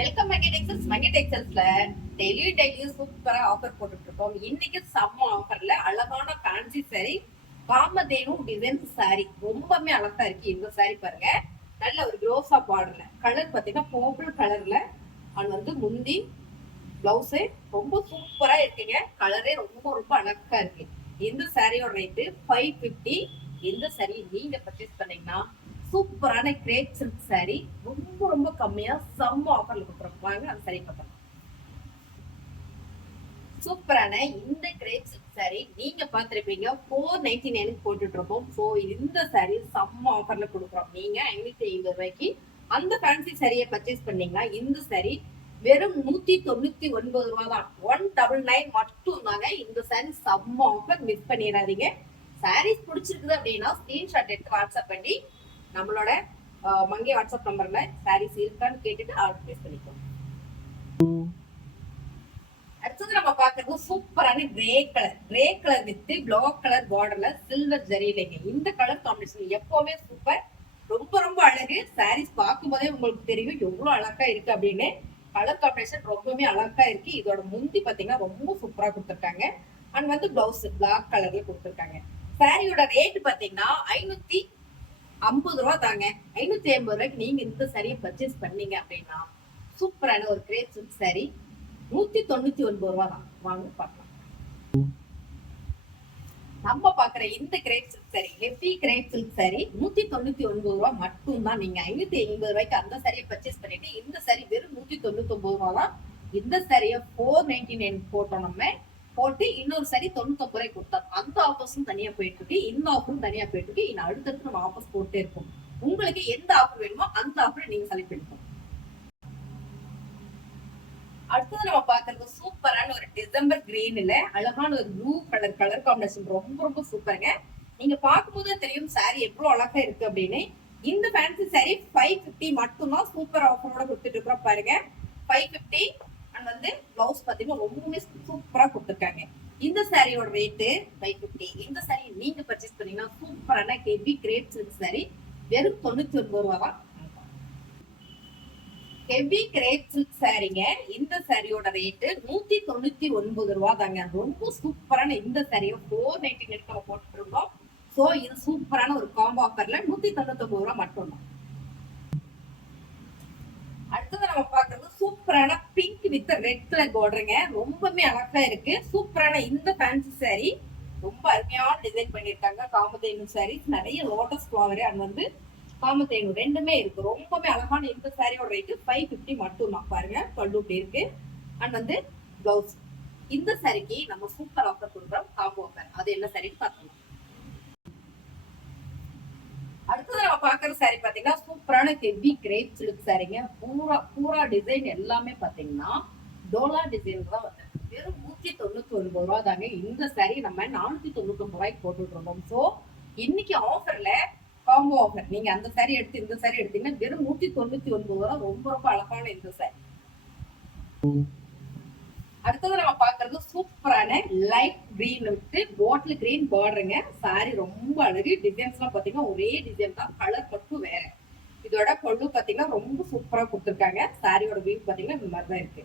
Welcome மங்கி textiles. மங்கி டெக்ஸ்டைல்ஸ்ல டெய்லி சூப்பரா ஆஃபர் போட்டுட்டு இருக்கோம். இன்னைக்கு செம்ம ஆஃபர்ல அழகான ஃபேன்சி சாரி, காமதேனு டிசைன் சாரி ரொம்பவே அழகா இருக்கு. இந்த சாரி பாருங்க, நல்ல ஒரு க்ளோஸா பார்டர்ல கலர் பாத்தீங்கன்னா பர்பிள் கலர்ல. அது முந்தி பிளவுஸ் ரொம்ப சூப்பரா இருக்குங்க. கலரே ரொம்ப ரொம்ப அழகா இருக்கு. இந்த சாரியோட ரேட்டு 550. இந்த சாரி நீங்க பர்ச்சேஸ் பண்ணீங்கன்னா சூப்பரான கிரேப் சில்க் சாரி ரொம்ப ரொம்ப கம்மியா செம்ம ஆஃபர்ல கொடுக்குறோம். வாங்க அந்த சாரி பார்க்கலாம். சூப்பரான இந்த கிரேப் சில்க் சாரி நீங்க பார்த்திருப்பீங்க, 499 போட்டுட்டு இருக்கோம். ஸோ இந்த சாரி செம்ம ஆஃபர்ல கொடுக்குறோம். நீங்க 550 ரூபாய்க்கு அந்த ஃபேன்சி சாரியை பர்ச்சேஸ் பண்ணீங்கன்னா இந்த சாரி வெறும் 199 ரூபா தான். 199 மட்டும் தாங்க. இந்த சாரி செம்ம ஆஃபர், மிஸ் பண்ணிடாதீங்க. சாரீஸ் பிடிச்சிருக்குது அப்படின்னா ஸ்கிரீன்ஷாட் எடுத்து வாட்ஸ்அப் பண்ணி நம்மளோட மங்கை வாட்ஸ்அப் நம்பர்ல சாரீஸ் இருக்கான்னு கேட்டுட்டு ஆர்டர் பிளேஸ் பண்ணிக்கோங்க. அடுத்தது நம்ம பாக்குறது சூப்பரான grey colour with black colour பார்டர்ல சில்வர் ஜரியிலைங்க. இந்த கலர் காம்பினேஷன் எப்பவுமே சூப்பர், ரொம்ப ரொம்ப அழகு. சாரீஸ் பார்க்கும் போதே உங்களுக்கு தெரியும் எவ்வளவு அழகா இருக்கு அப்படின்னு. கலர் காம்பினேஷன் ரொம்பவே அழகா இருக்கு. இதோட முந்தி பாத்தீங்கன்னா ரொம்ப சூப்பரா கொடுத்துருக்காங்க. அண்ட் பிளவுஸ் பிளாக் கலர்ல கொடுத்துருக்காங்க. சாரியோட ரேட் பாத்தீங்கன்னா 550 ரூபா தாங்க. 550 ரூபாய்க்கு நீங்க இந்த சாரியை பர்ச்சேஸ் பண்ணீங்க அப்படின்னா சூப்பரான ஒரு கிரேப் சில்க் சாரி 199 ரூபா தான். வாங்க பார்க்கலாம். நம்ம பாக்குற இந்த grape silk sorry, heavy grape silk sorry 199 ரூபா மட்டும் தான். நீங்க 550 ரூபாய்க்கு அந்த சாரியை பர்ச்சேஸ் பண்ணிட்டு இந்த சாரி வெறும் 199 ரூபா தான். இந்த சாரிய 499 போட்டோம். நம்ம போட்டு இன்னொரு சாரி 99 ரூபாய் கொடுத்தோம். அந்த ஆஃபர்ஸும் தனியா போயிட்டு இருக்கு, இந்த ஆஃபரும் தனியா போயிட்டு இருக்கு. இன்னும் அடுத்தடுத்து நம்ம ஆஃபர்ஸ் போட்டே இருக்கும். உங்களுக்கு எந்த ஆஃபர் வேணுமோ அந்த ஆஃபரை நீங்க செலக்ட் பண்ணிக்கோங்க. அடுத்தது நம்ம பாக்குறது சூப்பரான ஒரு டிசம்பர் கிரீன்ல அழகான ஒரு ப்ளூ கலர் காம்பினேஷன் ரொம்ப ரொம்ப சூப்பருங்க. நீங்க பார்க்கும்போது தெரியும் சாரி எவ்வளவு அழகா இருக்கு அப்படின்னு. இந்த ஃபேன்சி சாரி 550 மட்டும் தான். சூப்பர் ஆஃபரோட கொடுத்துட்டு இருக்கிறோம் பாருங்க. 550 அண்ட் பிளவுஸ் பாத்தீங்கன்னா ரொம்பவே சூப்பரா கொடுத்துருக்காங்க. இந்த சாரியோட ரேட்டு 550. இந்த சாரி நீங்க பர்ச்சேஸ் பண்ணீங்கன்னா சூப்பரான ஹெவி கிரேப் சில்க் சாரி வெறும் 99 ரூபா தான். ஹெவி கிரேப் சில்க் சாரிங்க. இந்த சாரியோட ரேட்டு 199 ரூபா தாங்க. ரொம்ப சூப்பரான இந்த சாரியை 499 நம்ம போட்டுட்டு இருக்கோம். சோ இது சூப்பரான ஒரு காம்போ ஆஃபர்ல 199 ரூபா மட்டும் தான். அடுத்தது நம்ம பாக்குறது சூப்பரான பிங்க் வித் ரெட் கலர் பார்டருங்க. ரொம்பவே அழகா இருக்கு. சூப்பரான இந்த ஃபேன்சி சாரி ரொம்ப அருமையான டிசைன் பண்ணிருக்காங்க. காமதேனு சாரீஸ் நிறைய லோட்டஸ் ஃபிளவர் அண்ட் காமதேனு ரெண்டுமே இருக்கு. ரொம்பவே அழகான இந்த சாரியோட ரேட்டு 550 மட்டும் தான். பாருங்க பல்லு இருக்கு அண்ட் பிளவுஸ். இந்த சாரிக்கு நம்ம சூப்பர் ஆஃபர் கொடுக்குறோம், காம்போ ஆஃபர். அது என்ன சாரின்னு பார்க்கலாம். அடுத்தது நம்ம பாக்குற சாரி பாத்தீங்கன்னா சூப்பரான ஹெவி கிரேப் சில்க் சாரிங்க. பூரா டிசைன் எல்லாமே பாத்தீங்கன்னா டோலா டிசைன் தான் வந்து வெறும் 199 ரூபா தாங்க. இந்த சாரி நம்ம 499 ரூபாய்க்கு போட்டுட்டு இருக்கோம். சோ இன்னைக்கு ஆஃபர்ல காம்போ ஆஃபர். நீங்க அந்த சாரி எடுத்து இந்த சாரி எடுத்தீங்கன்னா வெறும் 199 ரூபா. ரொம்ப ரொம்ப அழகான இந்த சாரி. அடுத்தது நம்ம பாக்குறது சூப்பரான லைட் கிரீன் விட்டு பாட்டில் கிரீன் பார்டருங்க. சாரி ரொம்ப அழகு. டிசைன்ஸ் எல்லாம் பாத்தீங்கன்னா ஒரே டிசைன் தான், கலர் மட்டும் வேற. இதோட பல்லு பாத்தீங்கன்னா ரொம்ப சூப்பரா கொடுத்துருக்காங்க. சாரியோட வியூ பாத்தீங்கன்னா இந்த மாதிரி தான் இருக்கு.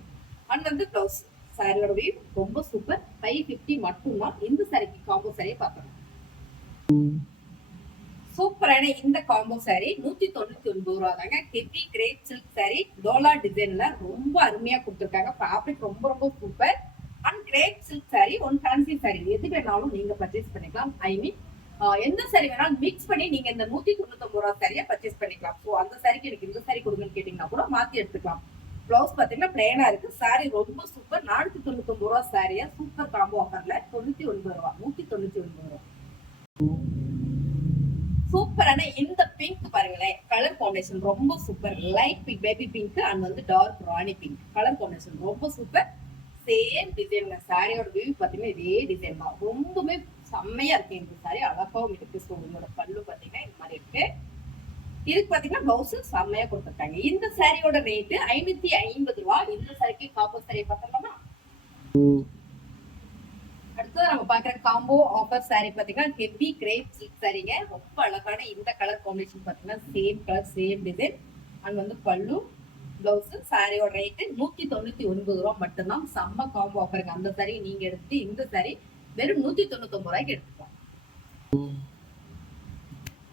And blouse. சாரியோட வியூ ரொம்ப சூப்பர். 550 மட்டும் தான். இந்த சாரிக்கு காம்போ சாரியை பார்க்கலாம். சூப்பரான இந்த காம்போ சாரி 199 ரூபா தாங்க. Heavy grape silk sorry Dola டிசைன்ல ரொம்ப அருமையா கொடுத்துருக்காங்க. ஃபேப்ரிக் ரொம்ப ரொம்ப super. And grape silk sorry one fancy sorry எது வேணாலும் நீங்க பர்ச்சேஸ் பண்ணிக்கலாம். ஐ மீன் எந்த சாரி வேணாலும் மிக்ஸ் பண்ணி நீங்க இந்த 199 ரூபா சாரியை பர்ச்சேஸ் பண்ணிக்கலாம். ஸோ அந்த சாரிக்கு எனக்கு இந்த சாரி கொடுங்கன்னு கேட்டீங்கன்னா கூட மாத்தி எடுத்துக்கலாம். பிளவுஸ் பாத்தீங்கன்னா பிளேனா இருக்கு. சாரி ரொம்ப சூப்பர். 499 ரூபா சாரியா சூப்பர் காம்போ ஆஃபர்ல 99 ரூபா. 199 ரூபா. சூப்பரான இந்த பிங்க் பாருங்களேன். கலர் காம்பினேஷன் ரொம்ப super. Light pink, baby pink and dark rani pink colour combination ரொம்ப சூப்பர். சேம் டிசைன்ல சாரியோட வியூ பாத்தீங்கன்னா இதே டிசைன் தான். ரொம்பவே செம்மையா இருக்கு இந்த சாரி. அழகாவும் இருக்கு. ஸோ உங்களோட பல்லு பாத்தீங்கன்னா இந்த மாதிரி இருக்கு. இதுக்கு பாத்தீங்கன்னா பிளவுஸ் செம்மையா கொடுத்துருக்காங்க. இந்த சாரியோட ரேட்டு 550 ரூபா. இந்த சாரிக்கு காம்போ சாரியை பார்த்தோம்னா அடுத்தது நம்ம பாக்குற காம்போ ஆஃபர் சாரி பாத்தீங்கன்னா ஹெவி கிரேப் சில்க் சாரிங்க. ரொம்ப அழகான இந்த கலர் காம்பினேஷன் பாத்தீங்கன்னா same colour same design and பல்லு பிளவுஸ். சாரியோட ரேட் 199 ரூபாய் மட்டும்தான். செம்ம காம்போ ஆஃபருங்க. அந்த சாரி நீங்க எடுத்து இந்த சாரி வெறும் 199 ரூபாய்க்கு எடுத்துக்கலாம்.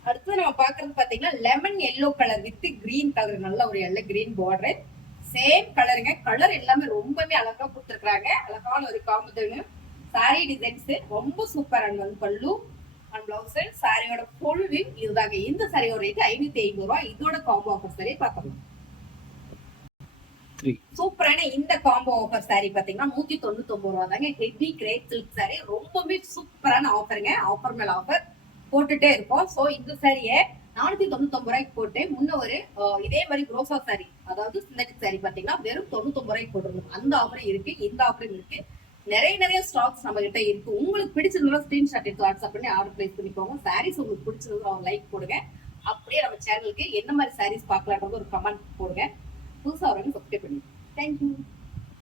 அடுத்து நம்ம பாக்குறது பாத்தீங்கன்னா lemon yellow colour with green colour, நல்ல ஒரு எல்லோ கிரீன் பார்டர், சேம் கலருங்க. கலர் எல்லாமே ரொம்பவே அழகா கொடுத்துருக்காங்க. அழகான ஒரு காம்போ. சாரி டிசைன்ஸ் ரொம்ப சூப்பர். அண்ட் வந்து பல்லு அண்ட் பிளவுஸ். சாரியோட ஃபுல் வியூ இதுதாங்க. இந்த சாரியோட ரேட் 550 ரூபாய். இதோட காம்போ ஆஃபர் சாரி பார்க்கலாம். சூப்பரான இந்த காம்போ ஆஃபர் சாரி பாத்தீங்கன்னா 199 ரூபாய் தாங்க. ஹெவி கிரேட் சில்க் சாரி, ரொம்பவே சூப்பரான ஆஃபருங்க. ஆஃபர் மேல ஆஃபர் போட்டுட்டே இருக்கோம். சோ இந்த சாரியை 499 ரூபாய்க்கு போட்டு முன்ன ஒரு இதே மாதிரி க்ரோசா சாரி, அதாவது சிந்தட்டிக் சாரி பாத்தீங்கன்னா வெறும் 99 ரூபாய்க்கு போட்டுருந்தோம். அந்த ஆஃபரும் இருக்கு, இந்த ஆஃபரும் இருக்கு. நிறைய ஸ்டாக்ஸ் நம்ம கிட்ட இருக்கு. உங்களுக்கு பிடிச்சிருந்தா ஸ்கிரீன்ஷாட் எடுத்து வாட்ஸ்அப் பண்ணி ஆர்டர் பிளேஸ் பண்ணிக்கோங்க. சாரீஸ் உங்களுக்கு பிடிச்சிருந்தா ஒரு லைக் போடுங்க. அப்படியே நம்ம சேனலுக்கு என்ன மாதிரி சாரீஸ் பார்க்கலான்றது ஒரு கமெண்ட் போடுங்க. புதுசா வரவங்க சப்ஸ்கிரைப் பண்ணுங்க. தேங்க்யூ.